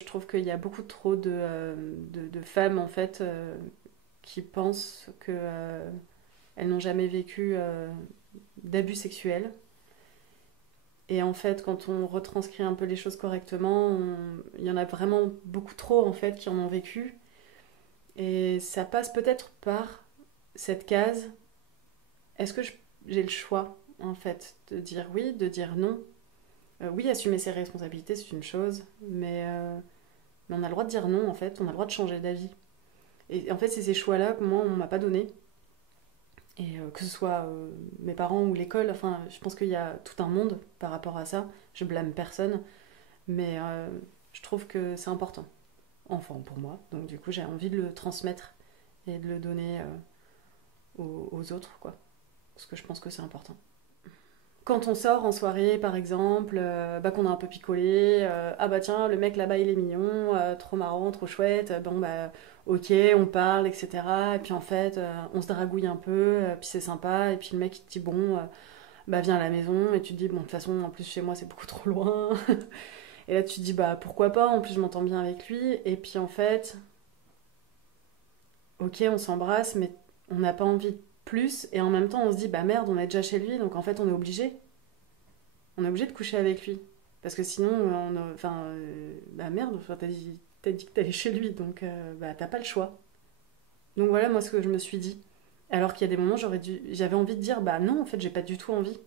Je trouve qu'il y a beaucoup trop de femmes, en fait, qui pensent que, elles n'ont jamais vécu d'abus sexuels. Et en fait, quand on retranscrit un peu les choses correctement, il y en a vraiment beaucoup trop, en fait, qui en ont vécu. Et ça passe peut-être par cette case. Est-ce que j'ai le choix, en fait, de dire oui, de dire non? Oui, assumer ses responsabilités, c'est une chose, mais on a le droit de dire non, en fait, on a le droit de changer d'avis. Et en fait, c'est ces choix-là que moi, on m'a pas donné. Et que ce soit mes parents ou l'école, enfin, je pense qu'il y a tout un monde par rapport à ça. Je blâme personne, mais je trouve que c'est important, enfin pour moi. Donc du coup, j'ai envie de le transmettre et de le donner aux autres, quoi. Parce que je pense que c'est important. Quand on sort en soirée, par exemple, bah, qu'on a un peu picolé, ah bah tiens, le mec là-bas il est mignon, trop marrant, trop chouette, bon bah ok, on parle, etc. Et puis en fait, on se dragouille un peu, puis c'est sympa, et puis le mec il te dit bon, bah viens à la maison, et tu te dis bon, de toute façon, en plus chez moi c'est beaucoup trop loin. Et là tu te dis bah pourquoi pas, en plus je m'entends bien avec lui, et puis en fait, ok, on s'embrasse, mais on n'a pas envie de plus, et en même temps on se dit bah merde, on est déjà chez lui, donc en fait on est obligé. On est obligé de coucher avec lui. Parce que sinon, enfin, bah merde, enfin, t'as dit que t'allais chez lui, donc bah t'as pas le choix. Donc voilà, moi, ce que je me suis dit. Alors qu'il y a des moments, j'avais envie de dire, bah non, en fait, j'ai pas du tout envie.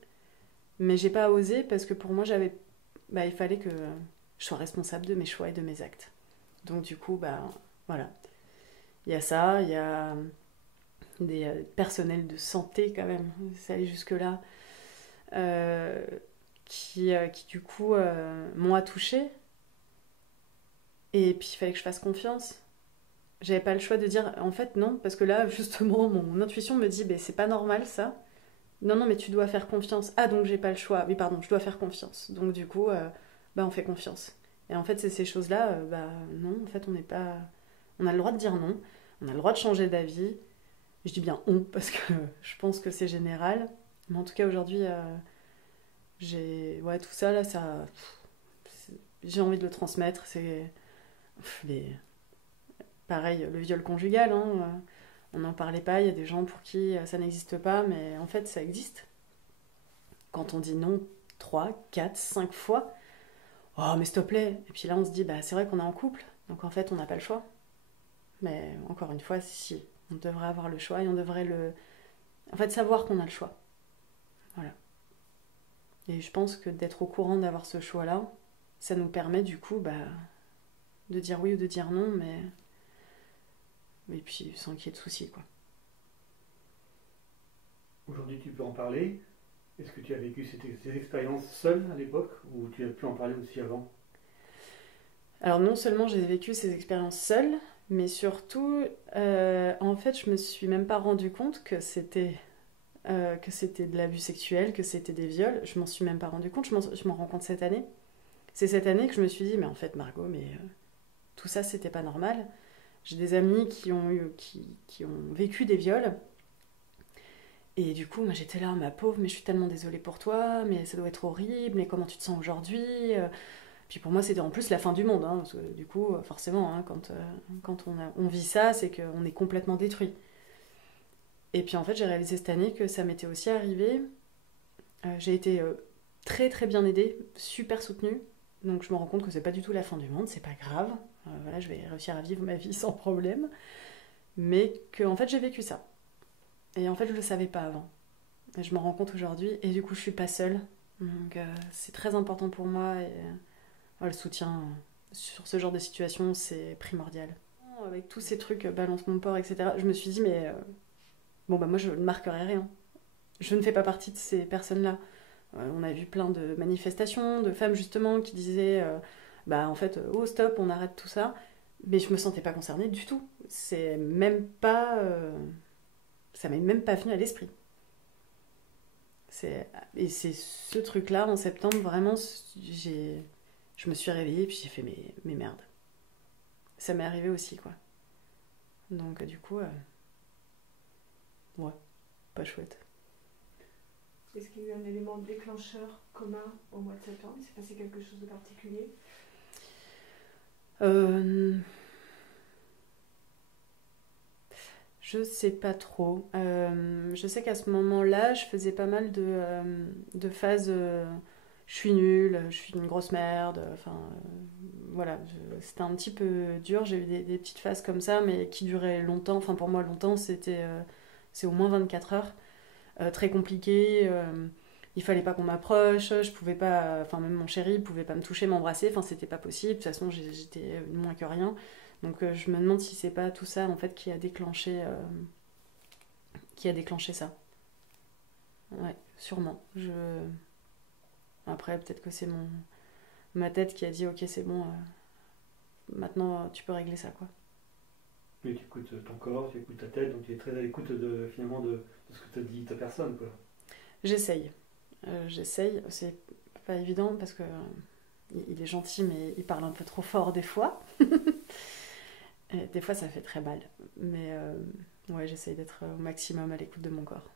Mais j'ai pas osé parce que pour moi, bah, il fallait que je sois responsable de mes choix et de mes actes. Donc du coup, bah voilà. Il y a ça, il y a des personnels de santé quand même, ça allait jusque-là, euh, qui du coup m'ont touchée. Et puis il fallait que je fasse confiance. J'avais pas le choix de dire en fait non, parce que là justement mon intuition me dit ben c'est pas normal ça. Non, non, mais tu dois faire confiance. Ah, donc j'ai pas le choix. Oui, pardon, je dois faire confiance. Donc du coup, bah on fait confiance. Et en fait, c'est ces choses-là, bah non, en fait, on n'est pas. On a le droit de dire non, on a le droit de changer d'avis. Je dis bien on, parce que je pense que c'est général. Mais en tout cas, aujourd'hui, j'ai. Ouais, tout ça, là, ça. J'ai envie de le transmettre. C'est. Les, pareil, le viol conjugal, hein, on n'en parlait pas, il y a des gens pour qui ça n'existe pas, mais en fait ça existe. Quand on dit non 3, 4, 5 fois, oh mais s'il te plaît, et puis là on se dit, bah c'est vrai qu'on est en couple, donc en fait on n'a pas le choix. Mais encore une fois, si, on devrait avoir le choix et on devrait en fait savoir qu'on a le choix. Voilà. Et je pense que d'être au courant d'avoir ce choix-là, ça nous permet du coup bah, de dire oui ou de dire non, mais puis sans qu'il y ait de soucis quoi. Aujourd'hui, tu peux en parler. Est-ce que tu as vécu ces expériences seule à l'époque ou tu as pu en parler aussi avant? Alors non seulement j'ai vécu ces expériences seule, mais surtout, en fait, je me suis même pas rendu compte que c'était de l'abus sexuel, que c'était des viols. Je m'en suis même pas rendu compte. Je m'en rends compte cette année. C'est cette année que je me suis dit, mais en fait, Margot, mais tout ça, c'était pas normal. J'ai des amis qui ont vécu des viols. Et du coup, moi, j'étais là, ma pauvre, mais je suis tellement désolée pour toi, mais ça doit être horrible, mais comment tu te sens aujourd'hui? Puis pour moi, c'était en plus la fin du monde, hein, parce que du coup, forcément, hein, quand on vit ça, c'est qu'on est complètement détruit. Et puis en fait, j'ai réalisé cette année que ça m'était aussi arrivé. J'ai été très très bien aidée, super soutenue. Donc je me rends compte que c'est pas du tout la fin du monde, c'est pas grave. Voilà, je vais réussir à vivre ma vie sans problème. Mais que en fait, j'ai vécu ça. Et en fait, je le savais pas avant. Et je me rends compte aujourd'hui. Et du coup, je suis pas seule. Donc c'est très important pour moi. Et le soutien sur ce genre de situation, c'est primordial. Avec tous ces trucs, balance mon port, etc., je me suis dit, mais bon, bah moi, je ne marquerai rien. Je ne fais pas partie de ces personnes-là. On a vu plein de manifestations de femmes, justement, qui disaient, bah en fait, oh stop, on arrête tout ça. Mais je me sentais pas concernée du tout. C'est même pas. Ça m'est même pas venu à l'esprit. Et c'est ce truc-là, en septembre, vraiment, je me suis réveillée et puis j'ai fait, mais merde. Ça m'est arrivé aussi, quoi. Donc, du coup, ouais, pas chouette. Est-ce qu'il y a eu un élément déclencheur commun au mois de septembre? Il s'est passé quelque chose de particulier? Euh, je sais pas trop. Je sais qu'à ce moment-là, je faisais pas mal de phases. Je suis nulle, je suis une grosse merde. Enfin, voilà, c'était un petit peu dur. J'ai eu des petites phases comme ça, mais qui duraient longtemps. Enfin, pour moi, longtemps, c'est au moins 24 heures. Très compliqué. Il fallait pas qu'on m'approche. Je pouvais pas. Enfin, même mon chéri pouvait pas me toucher, m'embrasser. Enfin, c'était pas possible. De toute façon, j'étais moins que rien. Donc, je me demande si c'est pas tout ça en fait qui a déclenché ça. Ouais, sûrement. Après, peut-être que c'est ma tête qui a dit ok, c'est bon. Maintenant, tu peux régler ça, quoi. Mais tu écoutes ton corps, tu écoutes ta tête, donc tu es très à l'écoute finalement de ce que te dit ta personne, quoi. J'essaye. J'essaye. C'est pas évident parce que il est gentil, mais il parle un peu trop fort des fois. Et des fois, ça fait très mal. Mais ouais, j'essaye d'être au maximum à l'écoute de mon corps.